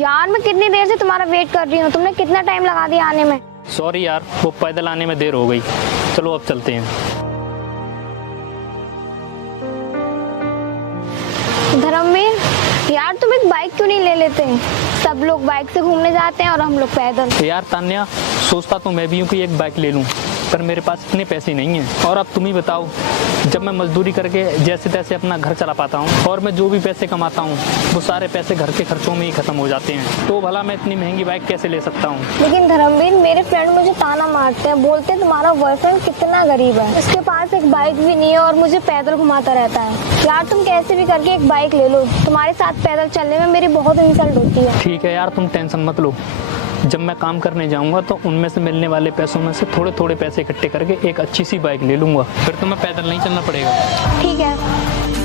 यार मैं कितनी देर से तुम्हारा वेट कर रही हूँ, तुमने कितना टाइम लगा दिया आने में। सॉरी यार, वो पैदल आने में देर हो गई। चलो अब चलते हैं। धर्मवीर, यार तुम एक बाइक क्यों नहीं ले लेते? सब लोग बाइक से घूमने जाते हैं और हम लोग पैदल। यार तान्या, सोचता तो मैं भी हूँ कि एक बाइक ले लूँ, पर मेरे पास इतने पैसे नहीं हैं। और अब तुम ही बताओ, जब मैं मजदूरी करके जैसे तैसे अपना घर चला पाता हूँ और मैं जो भी पैसे कमाता हूँ वो सारे पैसे घर के खर्चों में ही खत्म हो जाते हैं, तो भला मैं इतनी महंगी बाइक कैसे ले सकता हूँ? लेकिन धर्मवीर, मेरे फ्रेंड मुझे ताना मारते हैं, बोलते हैं तुम्हारा बॉयफ्रेंड कितना गरीब है, उसके पास एक बाइक भी नहीं है और मुझे पैदल घुमाता रहता है। यार तुम कैसे भी करके एक बाइक ले लो, तुम्हारे साथ पैदल चलने में मेरी बहुत इंसल्ट होती है। ठीक है यार, तुम टेंशन मत लो। जब मैं काम करने जाऊंगा तो उनमें से मिलने वाले पैसों में से थोड़े थोड़े पैसे इकट्ठे करके एक अच्छी सी बाइक ले लूंगा, फिर तुम्हें पैदल नहीं चलना पड़ेगा। ठीक है।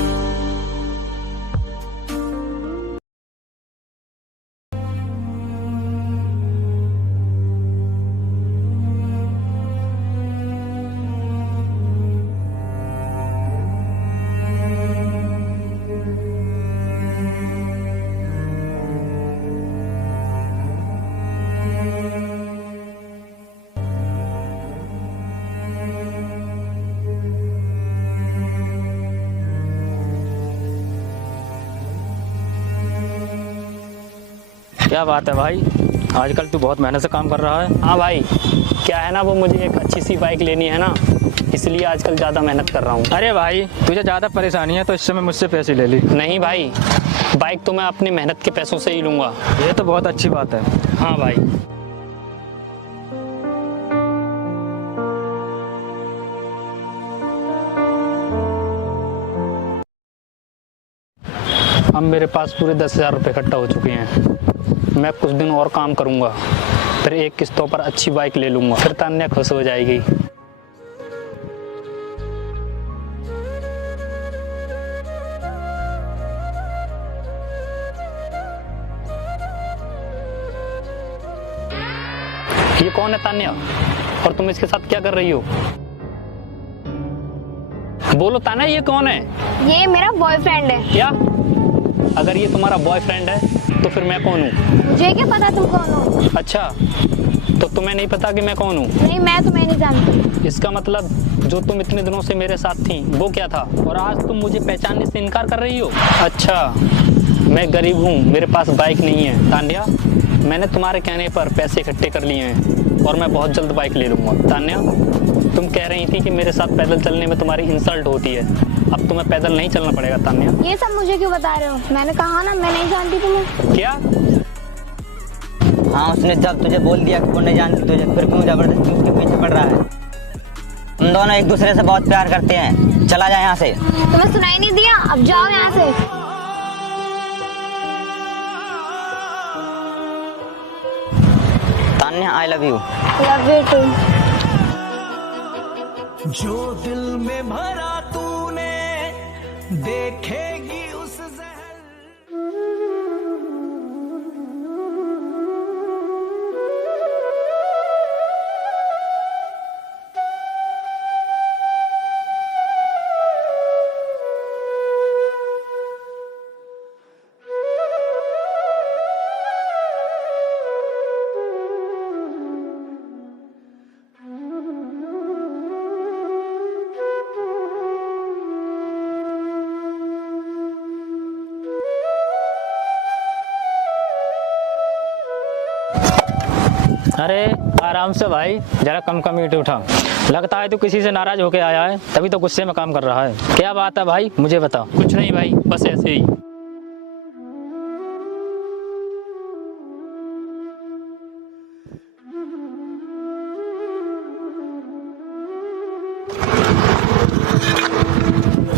क्या बात है भाई, आजकल तू बहुत मेहनत से काम कर रहा है। हाँ भाई, क्या है ना, वो मुझे एक अच्छी सी बाइक लेनी है ना, इसलिए आजकल ज़्यादा मेहनत कर रहा हूँ। अरे भाई, तुझे ज़्यादा परेशानी है तो इस समय मुझसे पैसे ले ली। नहीं भाई, बाइक तो मैं अपनी मेहनत के पैसों से ही लूँगा। ये तो बहुत अच्छी बात है। हाँ भाई। अब मेरे पास पूरे 10,000 रुपये इकट्ठा हो चुके हैं। मैं कुछ दिन और काम करूँगा, फिर एक किस्तों पर अच्छी बाइक ले लूँगा, फिर तान्या खुश हो जाएगी। ये कौन है तान्या, और तुम इसके साथ क्या कर रही हो? बोलो तान्या, ये कौन है? ये मेरा बॉयफ्रेंड है। क्या? अगर ये तुम्हारा बॉयफ्रेंड है तो फिर मैं कौन हूँ? मुझे क्या पता तुम कौन हो। अच्छा, तो तुम्हें नहीं पता कि मैं कौन हूँ? नहीं, मैं तुम्हें नहीं जानती। इसका मतलब जो तुम इतने दिनों से मेरे साथ थी वो क्या था, और आज तुम मुझे पहचानने से इनकार कर रही हो? अच्छा, मैं गरीब हूँ, मेरे पास बाइक नहीं है। तान्या, मैंने तुम्हारे कहने पर पैसे इकट्ठे कर लिए हैं और मैं बहुत जल्द बाइक ले लूँगा। तान्या, तुम कह रही थी कि मेरे साथ पैदल चलने में तुम्हारी इंसल्ट होती है, अब तुम्हें पैदल नहीं चलना पड़ेगा। तान्या, ये सब मुझे क्यों बता रहे हो? मैंने कहा ना, मैं नहीं जानती तुम्हें। क्या? हाँ, उसने जब तुझे बोल दिया कि वो नहीं जानती तुझे, फिर क्यों जबरदस्ती उसके पीछे पड़ रहा है? हम दोनों एक दूसरे से बहुत प्यार करते हैं, चला जा यहाँ से। तुम्हें सुनाई नहीं दिया? अब जाओ यहाँ से। Tanya, I love you. Love you too. जो दिल में भरा तूने देखेगी उस जहर। अरे आराम से भाई, जरा कम कम ईंट उठा। लगता है तू किसी से नाराज होके आया है, तभी तो गुस्से में काम कर रहा है। क्या बात है भाई, मुझे बता। कुछ नहीं भाई, बस ऐसे ही।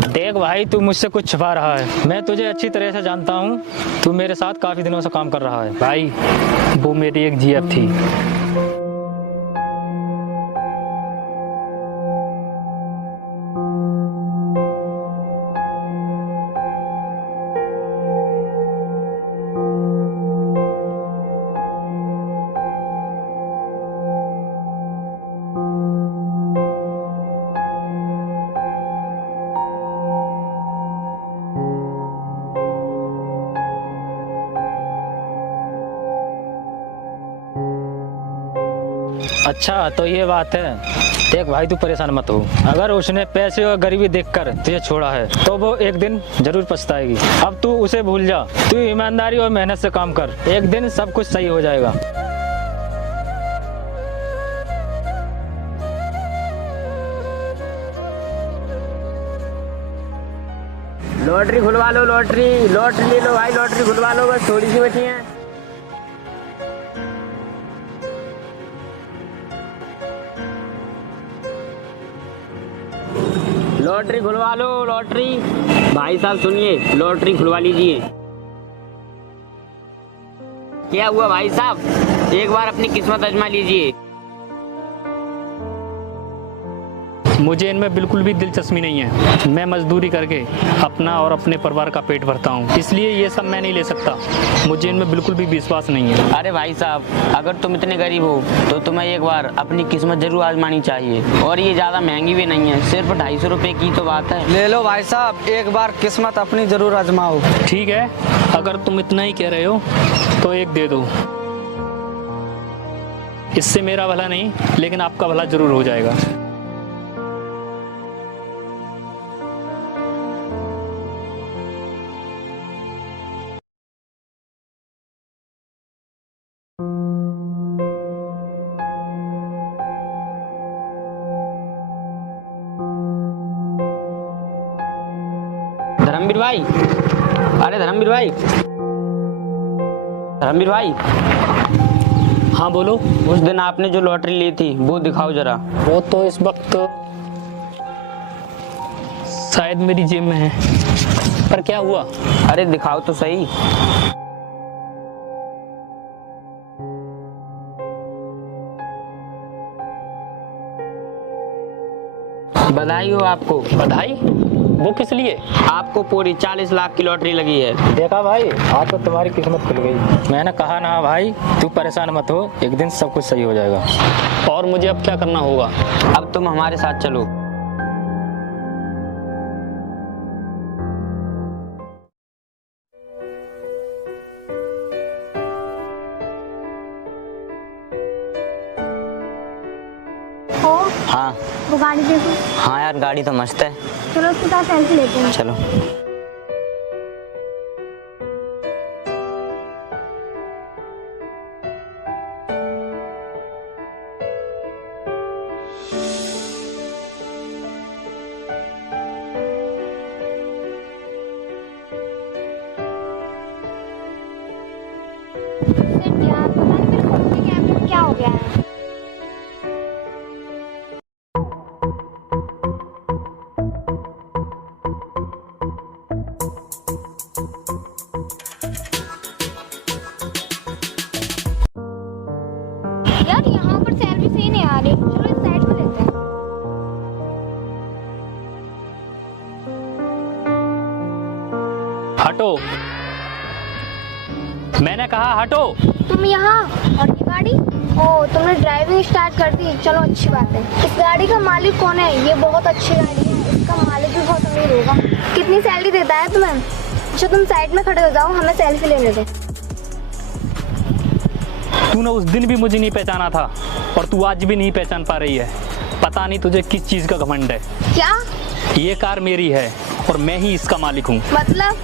देख भाई, तू मुझसे कुछ छिपा रहा है। मैं तुझे अच्छी तरह से जानता हूँ, तू मेरे साथ काफी दिनों से काम कर रहा है। भाई, वो मेरी एक जीएफ थी। अच्छा तो ये बात है। देख भाई तू परेशान मत हो, अगर उसने पैसे और गरीबी देखकर तुझे छोड़ा है तो वो एक दिन जरूर पछताएगी। अब तू उसे भूल जा, तू ईमानदारी और मेहनत से काम कर, एक दिन सब कुछ सही हो जाएगा। लॉटरी खुलवा लो, लॉटरी लॉटरी ले लो भाई, लॉटरी खुलवा लो, बस थोड़ी सी बची है। लॉटरी खुलवा लो, लॉटरी। भाई साहब सुनिए, लॉटरी खुलवा लीजिए। क्या हुआ भाई साहब, एक बार अपनी किस्मत आजमा लीजिए। मुझे इनमें बिल्कुल भी दिलचस्पी नहीं है। मैं मजदूरी करके अपना और अपने परिवार का पेट भरता हूँ, इसलिए ये सब मैं नहीं ले सकता। मुझे इनमें बिल्कुल भी विश्वास नहीं है। अरे भाई साहब, अगर तुम इतने गरीब हो तो तुम्हें एक बार अपनी किस्मत जरूर आजमानी चाहिए, और ये ज्यादा महंगी भी नहीं है, सिर्फ 250 रुपए की तो बात है। ले लो भाई साहब, एक बार किस्मत अपनी जरूर आजमाओ। ठीक है, अगर तुम इतना ही कह रहे हो तो एक दे दो। इससे मेरा भला नहीं, लेकिन आपका भला जरूर हो जाएगा। धर्मवीर भाई, अरे धर्मवीर भाई, धर्मवीर भाई। हाँ बोलो। उस दिन आपने जो लॉटरी ली थी वो दिखाओ जरा। वो तो इस वक्त शायद मेरी जेब में है, पर क्या हुआ? अरे दिखाओ तो सही। बधाई हो आपको। बधाई? वो किस लिए? आपको पूरी 40 लाख की लॉटरी लगी है। देखा भाई, आज तो तुम्हारी किस्मत खुल गई। मैंने कहा ना भाई, तू परेशान मत हो, एक दिन सब कुछ सही हो जाएगा। और मुझे अब क्या करना होगा? अब तुम हमारे साथ चलो। हो हाँ वो गाड़ी देखो। हाँ यार, गाड़ी तो मस्त है। चलो उसके साथ सेल्फी लेते हैं। चलो। सिर्फ यार पता नहीं मेरे फोन के कैमरे में क्या हो गया है। यार यहाँ पर सेल्फी सही नहीं आ रही, चलो इस साइड में लेते हैं। हटो, मैंने कहा हटो। तुम यहाँ और ये गाड़ी? ओ तुमने ड्राइविंग स्टार्ट कर दी, चलो अच्छी बात है। इस गाड़ी का मालिक कौन है? ये बहुत अच्छी गाड़ी है, इसका मालिक भी बहुत अमीर होगा। कितनी सैलरी देता है तुम्हें? अच्छा तुम साइड में खड़े हो जाओ, हमें सेल्फी लेने दो। तूने उस दिन भी मुझे नहीं पहचाना था, और तू आज भी नहीं पहचान पा रही है। पता नहीं तुझे किस चीज का घमंड है। क्या ये कार मेरी है और मैं ही इसका मालिक हूँ। मतलब?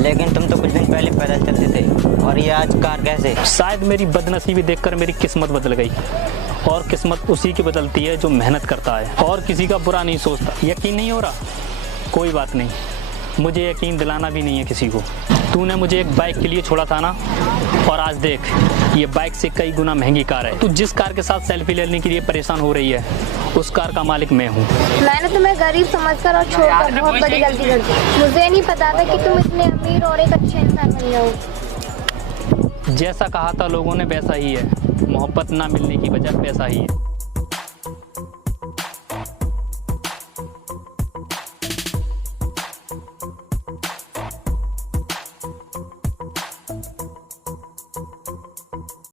लेकिन तुम तो कुछ दिन पहले पैदल चलते थे, और ये आज कार कैसे? शायद मेरी बदनसीबी देखकर मेरी किस्मत बदल गई, और किस्मत उसी की बदलती है जो मेहनत करता है और किसी का बुरा नहीं सोचता। यकीन नहीं हो रहा? कोई बात नहीं, मुझे यकीन दिलाना भी नहीं है किसी को। तूने मुझे एक बाइक के लिए छोड़ा था ना, और आज देख ये बाइक से कई गुना महंगी कार है। तू जिस कार के साथ सेल्फी लेने के लिए परेशान हो रही है, उस कार का मालिक मैं हूँ। मैंने तुम्हें गरीब समझकर और छोड़कर बहुत बड़ी गलती कर दी। मुझे नहीं पता था कि तुम इतने अमीर और एक अच्छे इंसान बन जाओगे। जैसा कहा था लोगों ने वैसा ही है, मोहब्बत ना मिलने की वजह पैसा ही है।